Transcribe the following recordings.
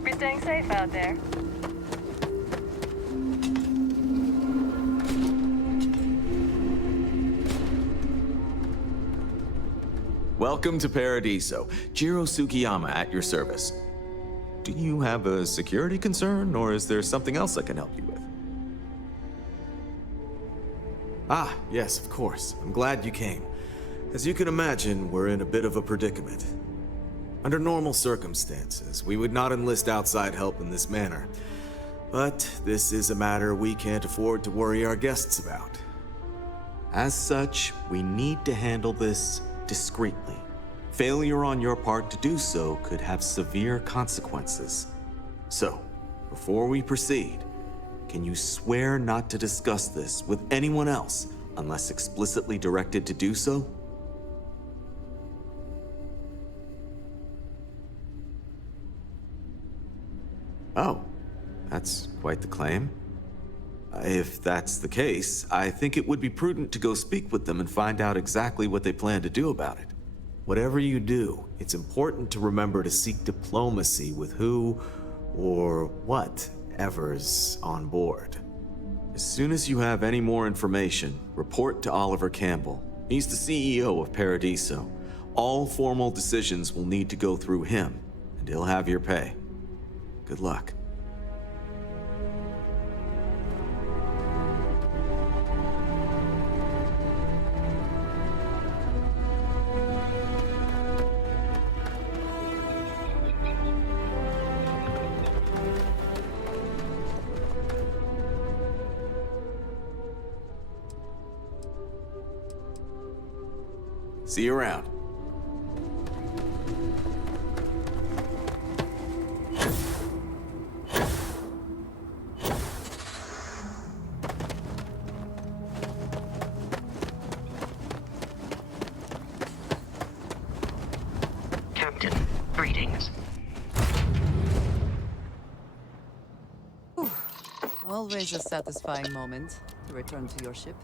Hope you're staying safe out there. Welcome to Paradiso. Jiro Sugiyama at your service. Do you have a security concern, or is there something else I can help you with? Ah, yes, of course. I'm glad you came. As you can imagine, we're in a bit of a predicament. Under normal circumstances, we would not enlist outside help in this manner. But this is a matter we can't afford to worry our guests about. As such, we need to handle this discreetly. Failure on your part to do so could have severe consequences. So, before we proceed, can you swear not to discuss this with anyone else unless explicitly directed to do so? Oh, that's quite the claim. If that's the case, I think it would be prudent to go speak with them and find out exactly what they plan to do about it. Whatever you do, it's important to remember to seek diplomacy with who or whatever's on board. As soon as you have any more information, report to Oliver Campbell. He's the CEO of Paradiso. All formal decisions will need to go through him, and he'll have your pay. Good luck. See you around. Captain, greetings. Always a satisfying moment to return to your ship.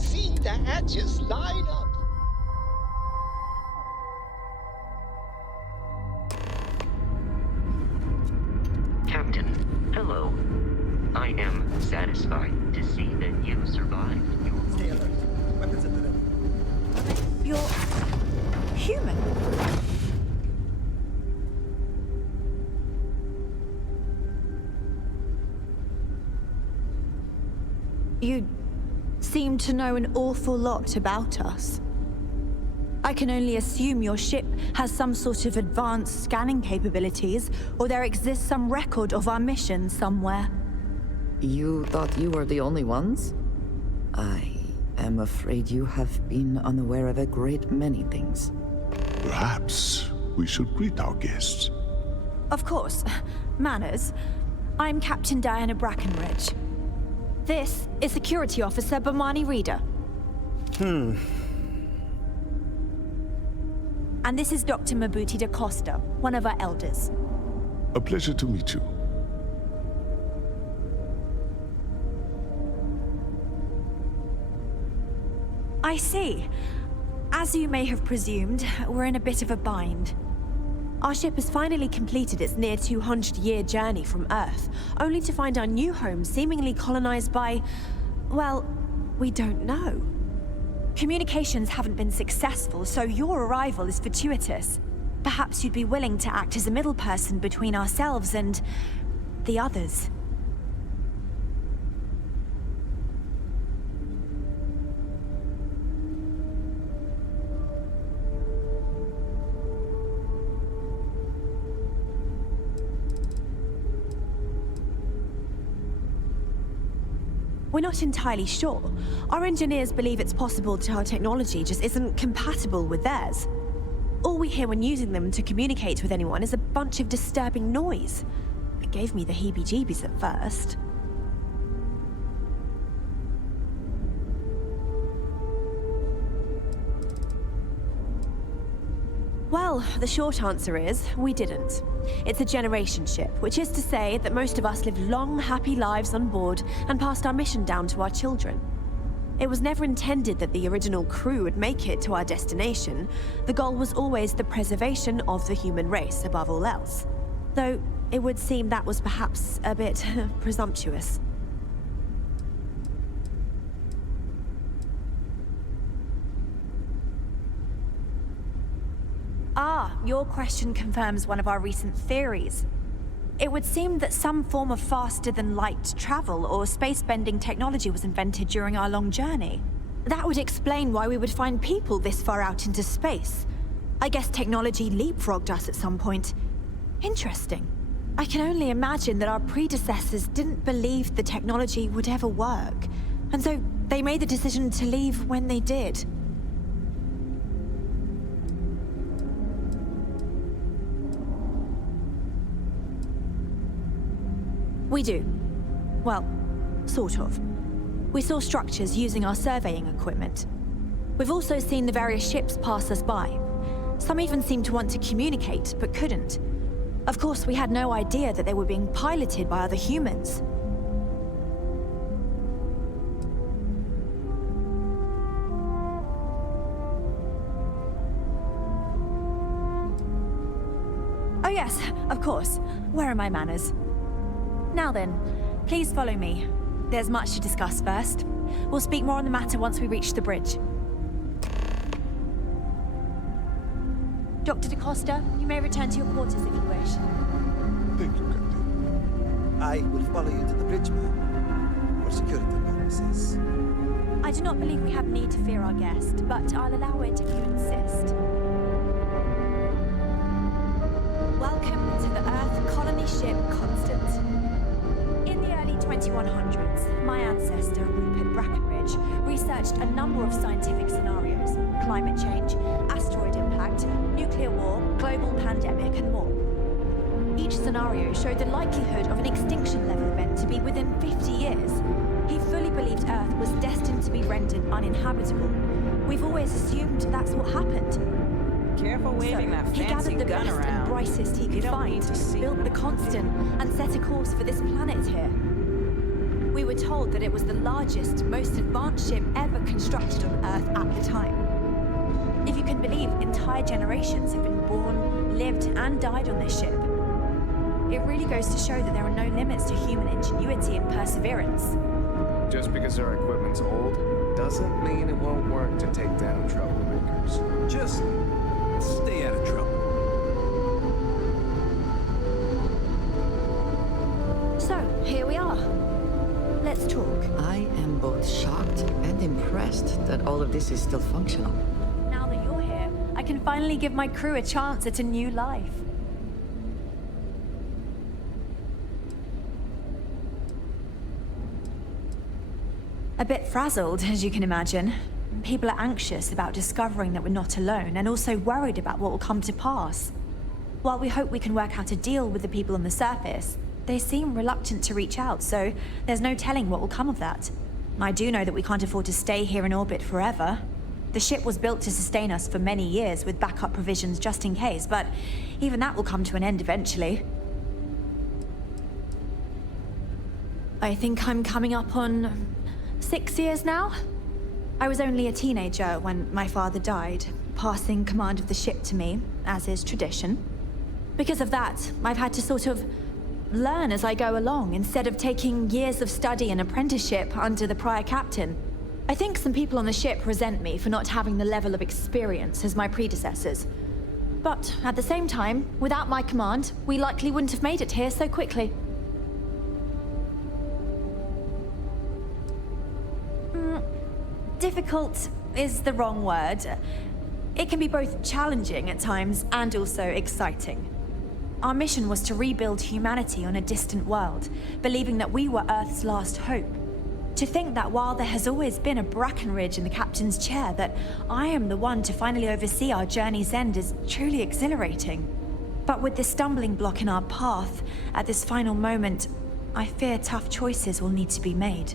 Seeing the hatches line up. Captain, hello. I am satisfied to see that you survived your... Stay alert. Weapons at the ready. You're human. You seem to know an awful lot about us. I can only assume your ship has some sort of advanced scanning capabilities, or there exists some record of our mission somewhere. You thought you were the only ones? I am afraid you have been unaware of a great many things. Perhaps we should greet our guests. Of course. Manners. I'm Captain Diana Brackenridge. This is Security Officer Bomani Reader. And this is Dr. Mabuti da Costa, one of our elders. A pleasure to meet you. I see. As you may have presumed, we're in a bit of a bind. Our ship has finally completed its near 200-year journey from Earth, only to find our new home seemingly colonized by... well, we don't know. Communications haven't been successful, so your arrival is fortuitous. Perhaps you'd be willing to act as a middle person between ourselves and... the others. We're not entirely sure. Our engineers believe it's possible that our technology just isn't compatible with theirs. All we hear when using them to communicate with anyone is a bunch of disturbing noise. It gave me the heebie-jeebies at first. Well, the short answer is, we didn't. It's a generation ship, which is to say that most of us lived long, happy lives on board and passed our mission down to our children. It was never intended that the original crew would make it to our destination. The goal was always the preservation of the human race above all else. Though, it would seem that was perhaps a bit presumptuous. Ah, your question confirms one of our recent theories. It would seem that some form of faster-than-light travel or space-bending technology was invented during our long journey. That would explain why we would find people this far out into space. I guess technology leapfrogged us at some point. Interesting. I can only imagine that our predecessors didn't believe the technology would ever work, and so they made the decision to leave when they did. We do. Well, sort of. We saw structures using our surveying equipment. We've also seen the various ships pass us by. Some even seemed to want to communicate, but couldn't. Of course, we had no idea that they were being piloted by other humans. Oh yes, of course. Where are my manners? Now then, please follow me. There's much to discuss first. We'll speak more on the matter once we reach the bridge. Dr. DaCosta, you may return to your quarters if you wish. Thank you, Captain. I will follow you to the bridge, ma'am, for security purposes. I do not believe we have need to fear our guest, but I'll allow it if you insist. Welcome to the Earth colony ship Constant. In the early 2100s, my ancestor, Rupert Brackenridge, researched a number of scientific scenarios: climate change, asteroid impact, nuclear war, global pandemic, and more. Each scenario showed the likelihood of an extinction-level event to be within 50 years. He fully believed Earth was destined to be rendered uninhabitable. We've always assumed that's what happened. Careful waving that He fancy gathered the gun best around. and brightest he You could don't find, need to see built the Constant, and set a course for this planet here. We were told that it was the largest, most advanced ship ever constructed on Earth at the time. If you can believe, entire generations have been born, lived, and died on this ship. It really goes to show that there are no limits to human ingenuity and perseverance. Just because our equipment's old doesn't mean it won't work to take down troublemakers. Just stay out of trouble. So, here we are. Let's talk. I am both shocked and impressed that all of this is still functional. Now that you're here, I can finally give my crew a chance at a new life. A bit frazzled, as you can imagine. People are anxious about discovering that we're not alone, and also worried about what will come to pass. While we hope we can work out a deal with the people on the surface, they seem reluctant to reach out, so there's no telling what will come of that. I do know that we can't afford to stay here in orbit forever. The ship was built to sustain us for many years with backup provisions just in case, but even that will come to an end eventually. I think I'm coming up on 6 years now. I was only a teenager when my father died, passing command of the ship to me, as is tradition. Because of that, I've had to sort of learn as I go along instead of taking years of study and apprenticeship under the prior captain. I think some people on the ship resent me for not having the level of experience as my predecessors. But at the same time, without my command, we likely wouldn't have made it here so quickly. Difficult is the wrong word. It can be both challenging at times and also exciting. Our mission was to rebuild humanity on a distant world, believing that we were Earth's last hope. To think that while there has always been a Brackenridge in the captain's chair, that I am the one to finally oversee our journey's end is truly exhilarating. But with this stumbling block in our path, at this final moment, I fear tough choices will need to be made.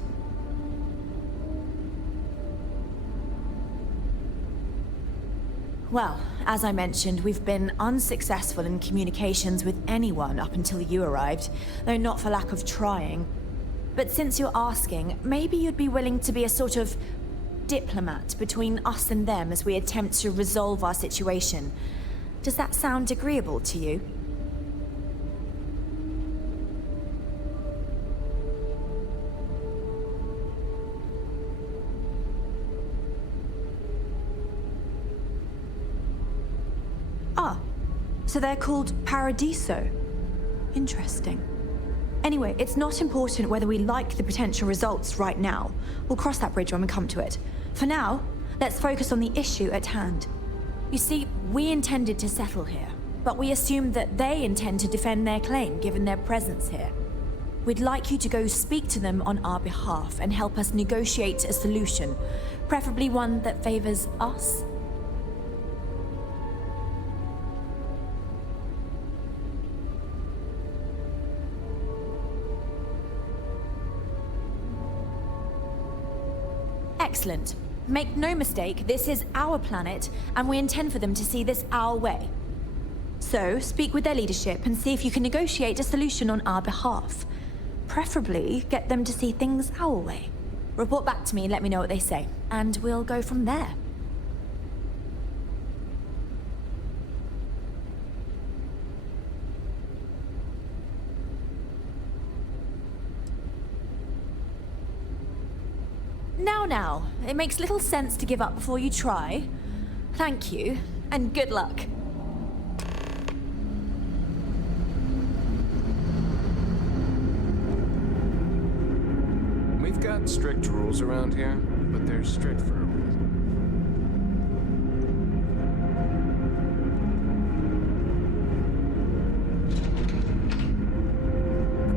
Well, as I mentioned, we've been unsuccessful in communications with anyone up until you arrived, though not for lack of trying. But since you're asking, maybe you'd be willing to be a sort of diplomat between us and them as we attempt to resolve our situation. Does that sound agreeable to you? Ah, so they're called Paradiso. Interesting. Anyway, it's not important whether we like the potential results right now. We'll cross that bridge when we come to it. For now, let's focus on the issue at hand. You see, we intended to settle here, but we assumed that they intend to defend their claim given their presence here. We'd like you to go speak to them on our behalf and help us negotiate a solution, preferably one that favors us. Excellent. Make no mistake, this is our planet, and we intend for them to see this our way. So, speak with their leadership and see if you can negotiate a solution on our behalf. Preferably, get them to see things our way. Report back to me and let me know what they say, and we'll go from there. Now, it makes little sense to give up before you try. Thank you, and good luck. We've got strict rules around here, but they're strict for a reason.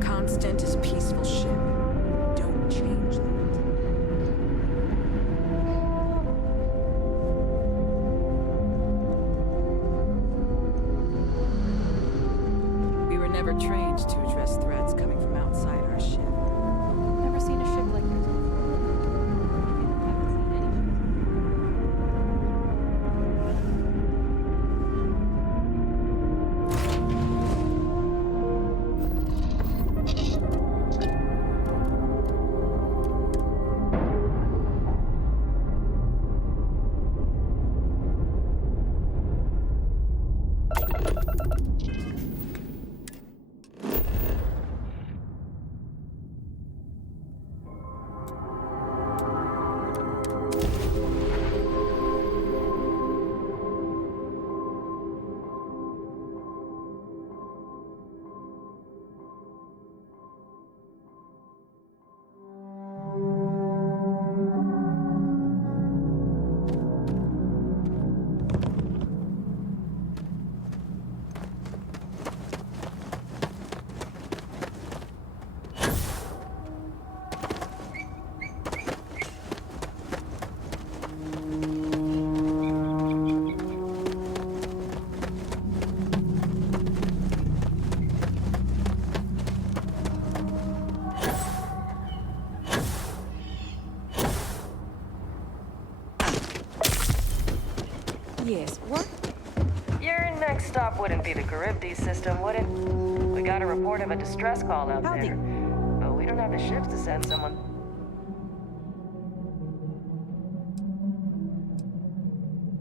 Constant is a peaceful ship. Don't change that. We were never trained to address threats coming from outside our ship. Never seen a ship like yours before. Haven't seen anything. Yes, what? Your next stop wouldn't be the Charybdis system, would it? We got a report of a distress call out Howdy. there. But we don't have the ships to send someone.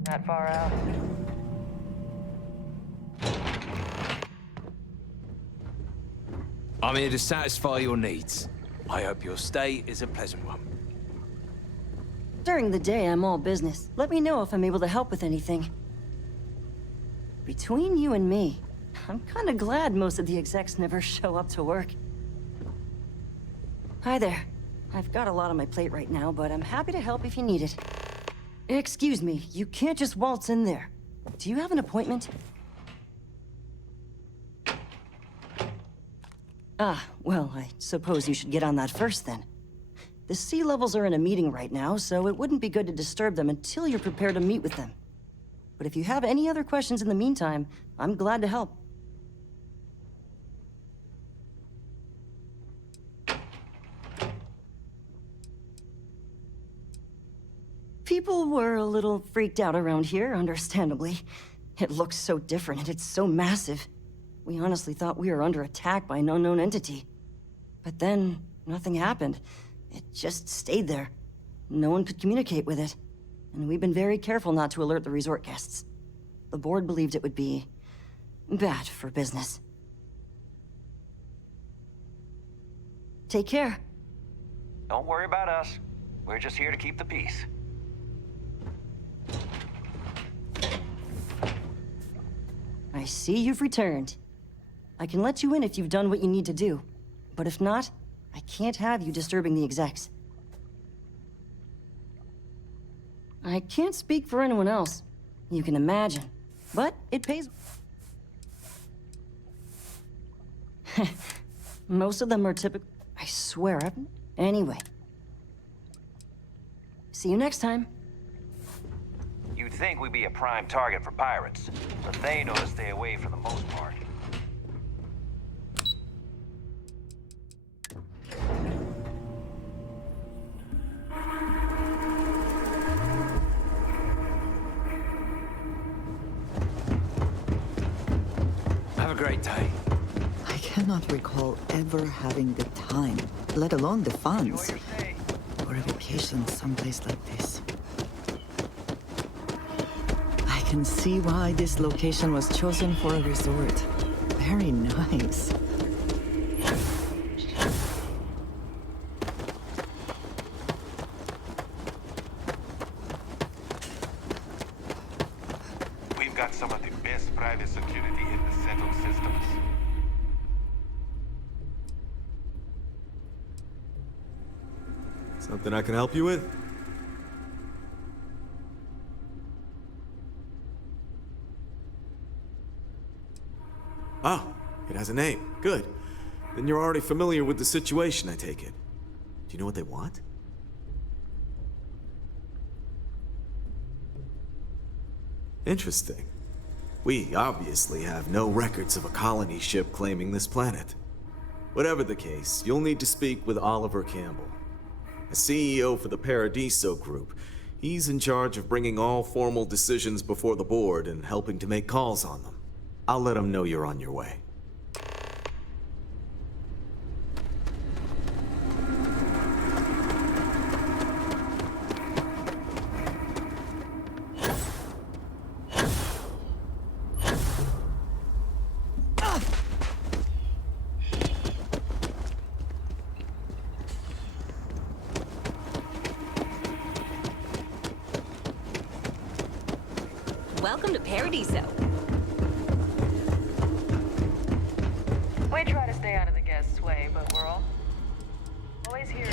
That far out. I'm here to satisfy your needs. I hope your stay is a pleasant one. During the day, I'm all business. Let me know if I'm able to help with anything. Between you and me, I'm kinda glad most of the execs never show up to work. Hi there. I've got a lot on my plate right now, but I'm happy to help if you need it. Excuse me, you can't just waltz in there. Do you have an appointment? Ah, well, I suppose you should get on that first then. The sea levels are in a meeting right now, so it wouldn't be good to disturb them until you're prepared to meet with them. But if you have any other questions in the meantime, I'm glad to help. People were a little freaked out around here, understandably. It looks so different and it's so massive. We honestly thought we were under attack by an unknown entity. But then, nothing happened. It just stayed there. No one could communicate with it. And we've been very careful not to alert the resort guests. The board believed it would be bad for business. Take care. Don't worry about us. We're just here to keep the peace. I see you've returned. I can let you in if you've done what you need to do. But if not, I can't have you disturbing the execs. I can't speak for anyone else. You can imagine. But it pays... Most of them are typical... I swear, Anyway. See you next time. You'd think we'd be a prime target for pirates, but they know to stay away for the most part. Have a great day. I cannot recall ever having the time, let alone the funds, for a vacation someplace like this. I can see why this location was chosen for a resort. Very nice. We've got some of the best private security in the settled systems. Something I can help you with? Oh, it has a name. Good. Then you're already familiar with the situation, I take it. Do you know what they want? Interesting. We obviously have no records of a colony ship claiming this planet. Whatever the case, you'll need to speak with Oliver Campbell. A CEO for the Paradiso Group. He's in charge of bringing all formal decisions before the board and helping to make calls on them. I'll let him know you're on your way. Welcome to Paradiso. We try to stay out of the guests' way, but we're always here.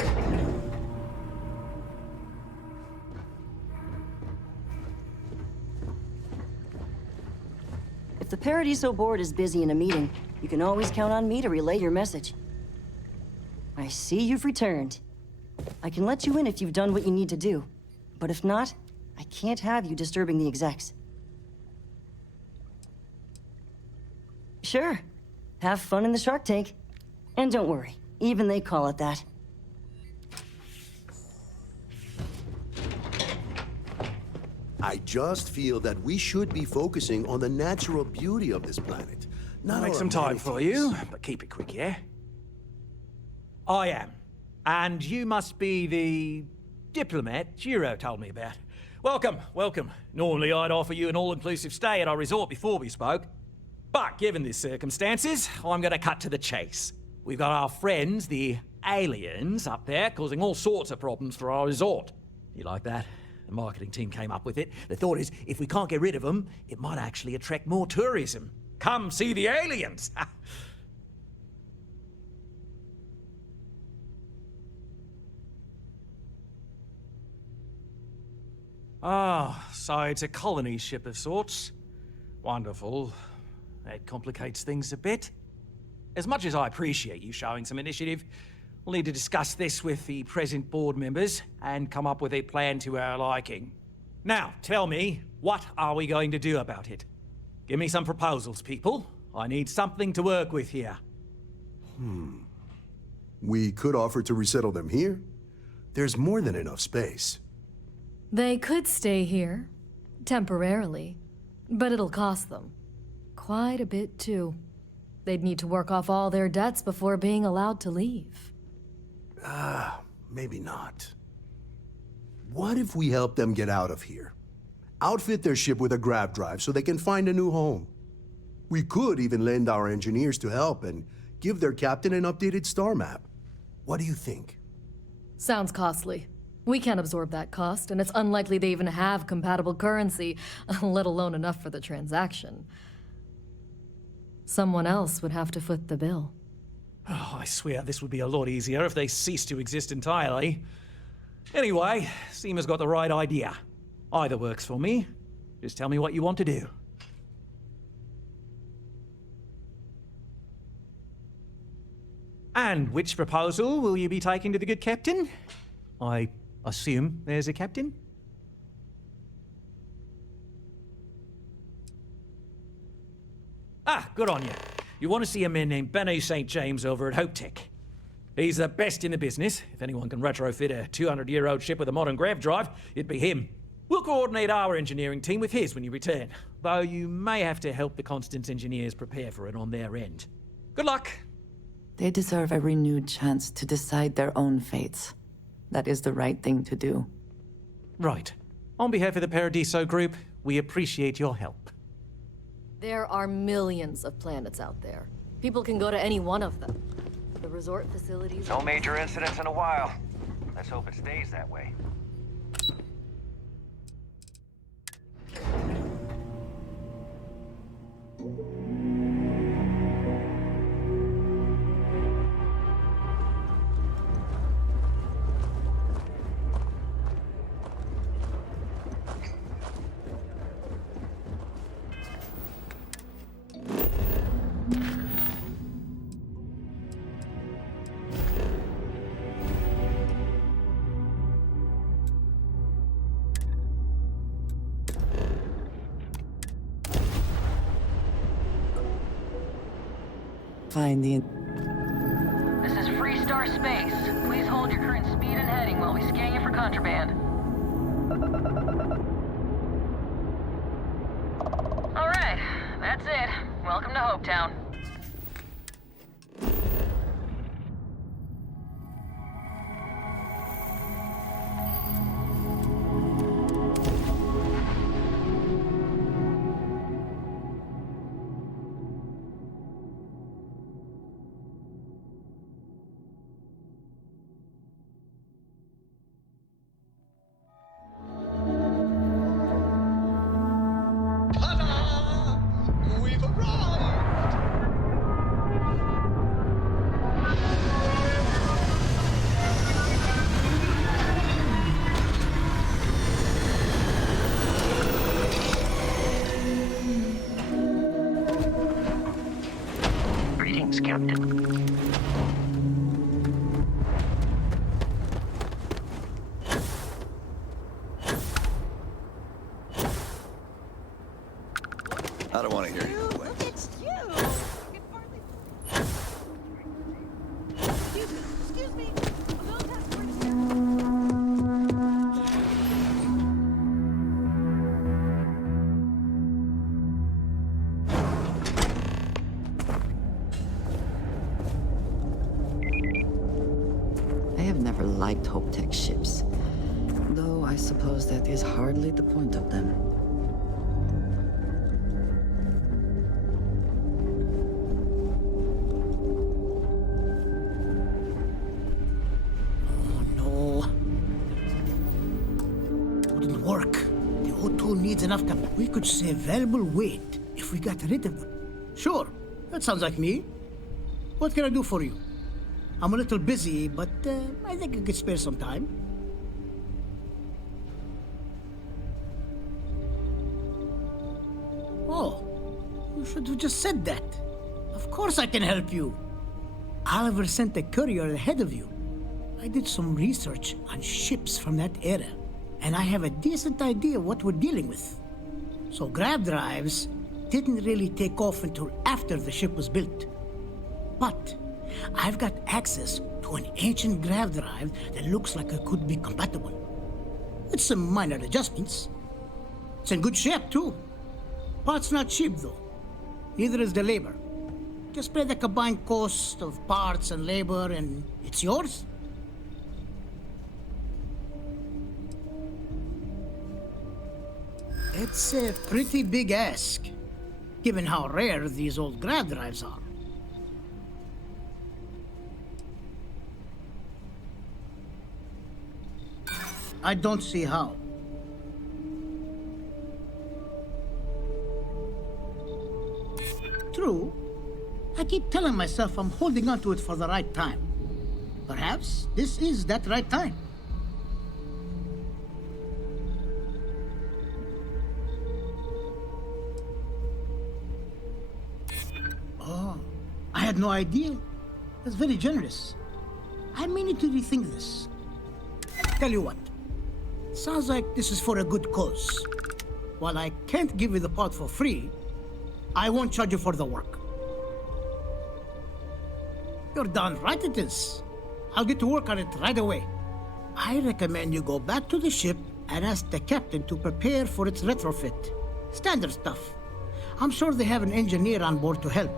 If the Paradiso board is busy in a meeting, you can always count on me to relay your message. I see you've returned. I can let you in if you've done what you need to do. But if not, I can't have you disturbing the execs. Sure. Have fun in the shark tank. And don't worry, even they call it that. I just feel that we should be focusing on the natural beauty of this planet. I'll make some time for you, but keep it quick, yeah? I am. And you must be the diplomat Jiro told me about. Welcome, welcome. Normally I'd offer you an all-inclusive stay at our resort before we spoke. But given the circumstances, I'm gonna cut to the chase. we've got our friends, the aliens, up there, causing all sorts of problems for our resort. You like that? The marketing team came up with it. The thought is, if we can't get rid of them, it might actually attract more tourism. Come see the aliens! Ah, so it's a colony ship of sorts. Wonderful. That complicates things a bit. As much as I appreciate you showing some initiative, we'll need to discuss this with the present board members and come up with a plan to our liking. Now, tell me, what are we going to do about it? Give me some proposals, people. I need something to work with here. We could offer to resettle them here. There's more than enough space. They could stay here, temporarily, but it'll cost them. Quite a bit, too. They'd need to work off all their debts before being allowed to leave. Maybe not. What if we help them get out of here? Outfit their ship with a grav drive so they can find a new home. We could even lend our engineers to help and give their captain an updated star map. What do you think? Sounds costly. We can't absorb that cost, and it's unlikely they even have compatible currency, let alone enough for the transaction. Someone else would have to foot the bill. Oh, I swear this would be a lot easier if they ceased to exist entirely. Anyway, Seema's got the right idea. Either works for me. Just tell me what you want to do. And which proposal will you be taking to the good captain? I assume there's a captain? Ah, good on you. You want to see a man named Benny St. James over at Hope Tech. He's the best in the business. If anyone can retrofit a 200-year-old ship with a modern grav drive, it'd be him. We'll coordinate our engineering team with his when you return, though you may have to help the Constance engineers prepare for it on their end. Good luck. They deserve a renewed chance to decide their own fates. That is the right thing to do. Right. On behalf of the Paradiso Group, we appreciate your help. There are millions of planets out there. People can go to any one of them. The resort facilities... No major incidents in a while. Let's hope it stays that way. Find the... This is Freestar Space. Please hold your current speed and heading while we scan you for contraband. All right, that's it. Welcome to Hopetown. Greetings, Captain. I don't want to hear you complain. It's you! Excuse me. I have never liked Hope Tech ships. Though I suppose that is hardly the point of them. enough, Captain. We could save valuable weight if we got rid of them. Sure, that sounds like me. What can I do for you? I'm a little busy, but I think I could spare some time. Oh, you should have just said that. Of course I can help you. Oliver sent a courier ahead of you. I did some research on ships from that era, and I have a decent idea what we're dealing with. So grav drives didn't really take off until after the ship was built. But I've got access to an ancient grav drive that looks like it could be compatible. It's some minor adjustments. It's in good shape, too. Parts not cheap, though. Neither is the labor. Just pay the combined cost of parts and labor, and it's yours. It's a pretty big ask, given how rare these old grav drives are. I don't see how. True. I keep telling myself I'm holding on to it for the right time. Perhaps this is that right time. Oh, I had no idea. That's very generous. I mean to rethink this. Tell you what. Sounds like this is for a good cause. While I can't give you the part for free, I won't charge you for the work. You're done right it is. I'll get to work on it right away. I recommend you go back to the ship and ask the captain to prepare for its retrofit. Standard stuff. I'm sure they have an engineer on board to help.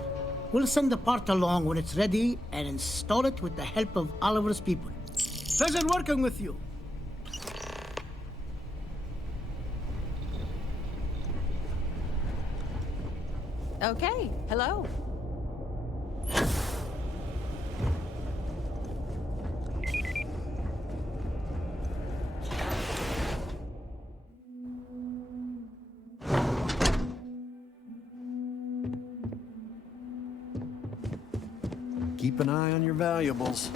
We'll send the part along when it's ready and install it with the help of Oliver's people. Pleasure working with you. Okay, hello. Keep an eye on your valuables.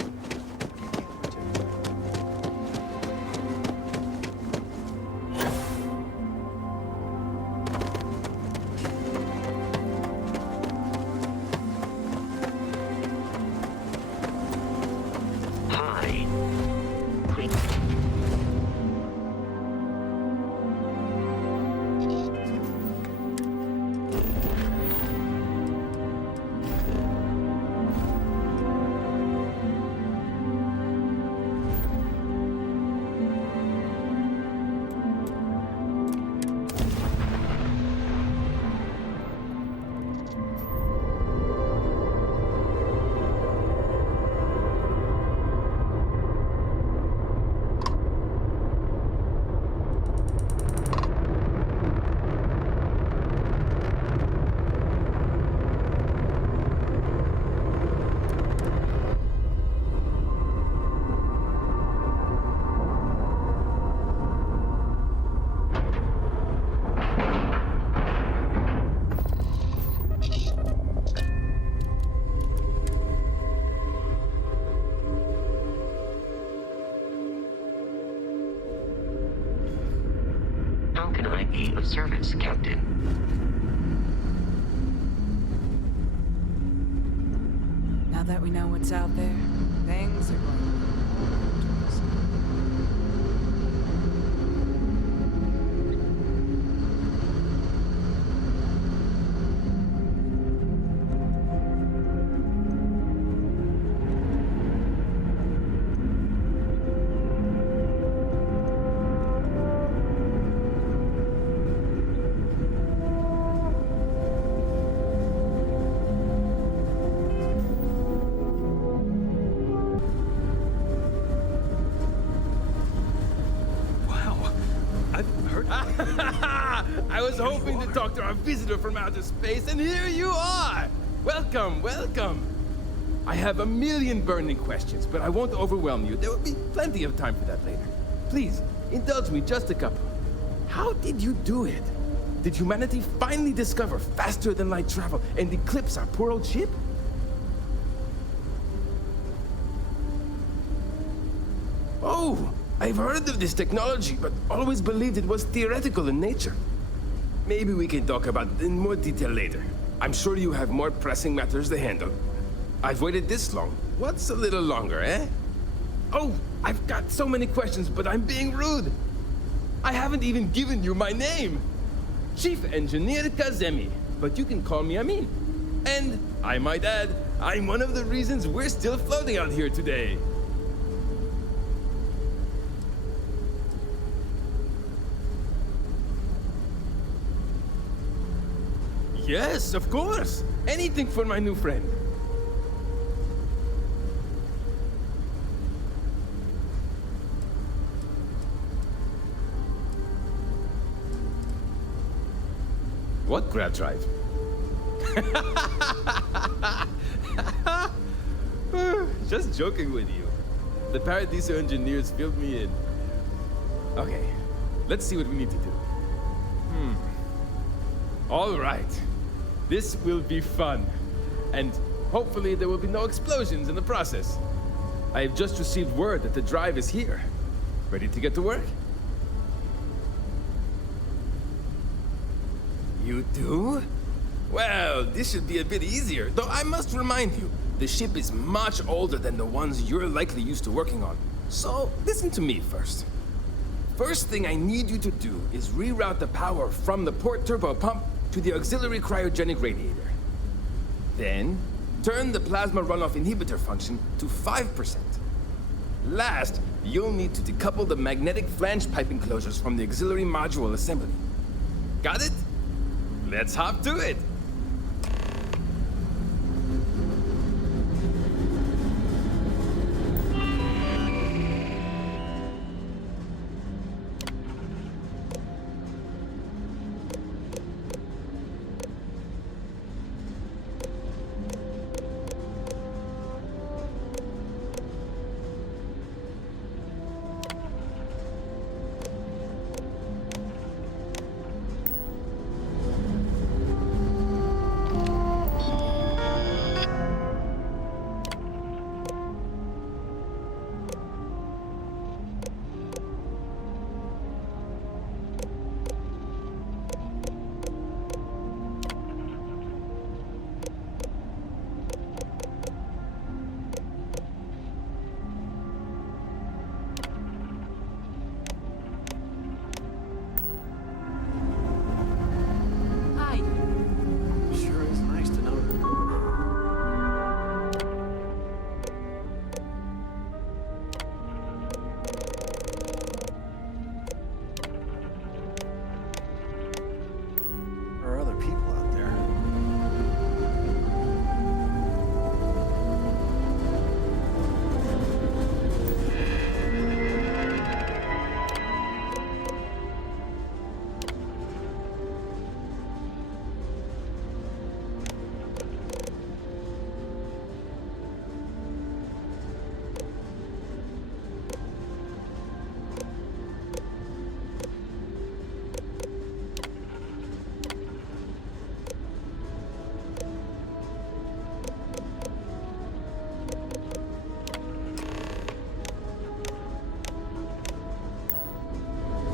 How can I be of service, Captain? Now that we know what's out there, things are going I was hoping to talk to our visitor from outer space, and here you are! Welcome, welcome! I have a million burning questions, but I won't overwhelm you. There will be plenty of time for that later. Please, indulge me just a couple. How did you do it? Did humanity finally discover faster than light travel and eclipse our poor old ship? Oh, I've heard of this technology, but always believed it was theoretical in nature. Maybe we can talk about it in more detail later. I'm sure you have more pressing matters to handle. I've waited this long. What's a little longer, eh? Oh, I've got so many questions, but I'm being rude. I haven't even given you my name. Chief Engineer Kazemi, but you can call me Amin. And, I might add, I'm one of the reasons we're still floating out here today. Yes, of course. Anything for my new friend. What grab drive? Just joking with you. The Paradiso engineers filled me in. Okay, let's see what we need to do. All right. This will be fun. And hopefully there will be no explosions in the process. I have just received word that the drive is here. Ready to get to work? You do? Well, this should be a bit easier, though I must remind you, the ship is much older than the ones you're likely used to working on. So, listen to me first. First thing I need you to do is reroute the power from the port turbo pump to the auxiliary cryogenic radiator. Then, turn the plasma runoff inhibitor function to 5%. Last, you'll need to decouple the magnetic flange pipe enclosures from the auxiliary module assembly. Got it? Let's hop to it!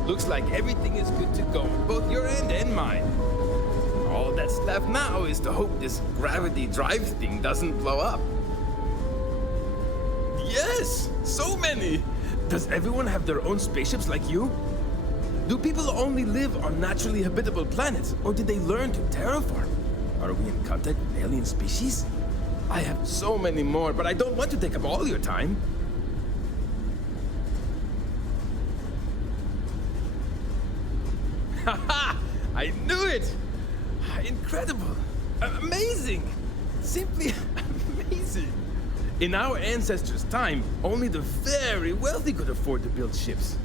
Looks like everything is good to go on both your end and mine. All that's left now is to hope this gravity drive thing doesn't blow up. Yes! So many! Does everyone have their own spaceships like you? Do people only live on naturally habitable planets, or did they learn to terraform? Are we in contact with alien species? I have so many more, but I don't want to take up all your time. Haha! I knew it! Incredible! Amazing! Simply amazing! In our ancestors' time, only the very wealthy could afford to build ships.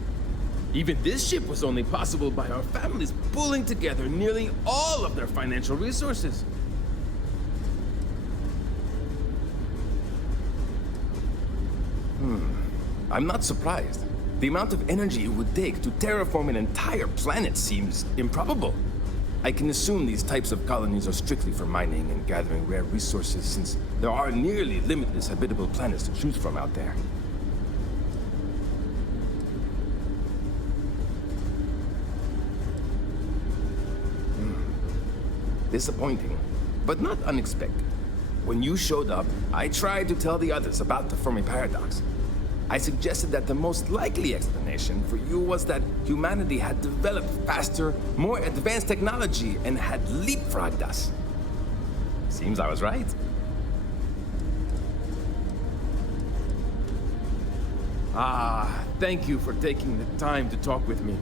Even this ship was only possible by our families pulling together nearly all of their financial resources. I'm not surprised. The amount of energy it would take to terraform an entire planet seems improbable. I can assume these types of colonies are strictly for mining and gathering rare resources, since there are nearly limitless habitable planets to choose from out there. Disappointing, but not unexpected. When you showed up, I tried to tell the others about the Fermi Paradox. I suggested that the most likely explanation for you was that humanity had developed faster, more advanced technology and had leapfrogged us. Seems I was right. Ah, thank you for taking the time to talk with me.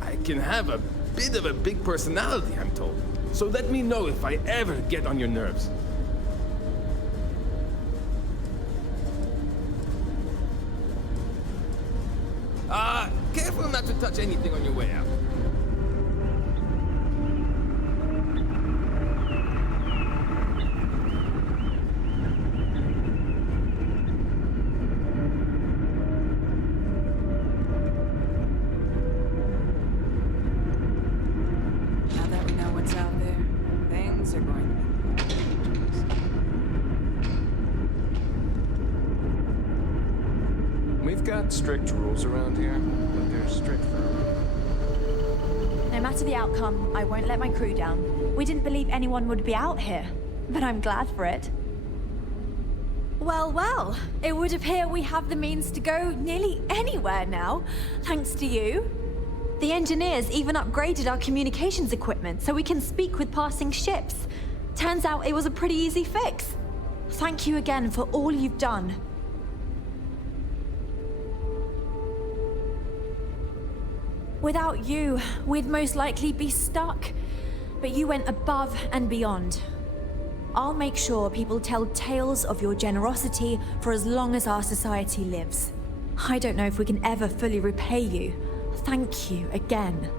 I can have a bit of a big personality, I'm told. So let me know if I ever get on your nerves. Careful not to touch anything on your way out. Now that we know what's out there, things are going to be. We've got strict rules around here, but they're strict for a reason. No matter the outcome, I won't let my crew down. We didn't believe anyone would be out here, but I'm glad for it. Well, well, it would appear we have the means to go nearly anywhere now, thanks to you. The engineers even upgraded our communications equipment so we can speak with passing ships. Turns out it was a pretty easy fix. Thank you again for all you've done. Without you, we'd most likely be stuck. But you went above and beyond. I'll make sure people tell tales of your generosity for as long as our society lives. I don't know if we can ever fully repay you. Thank you again.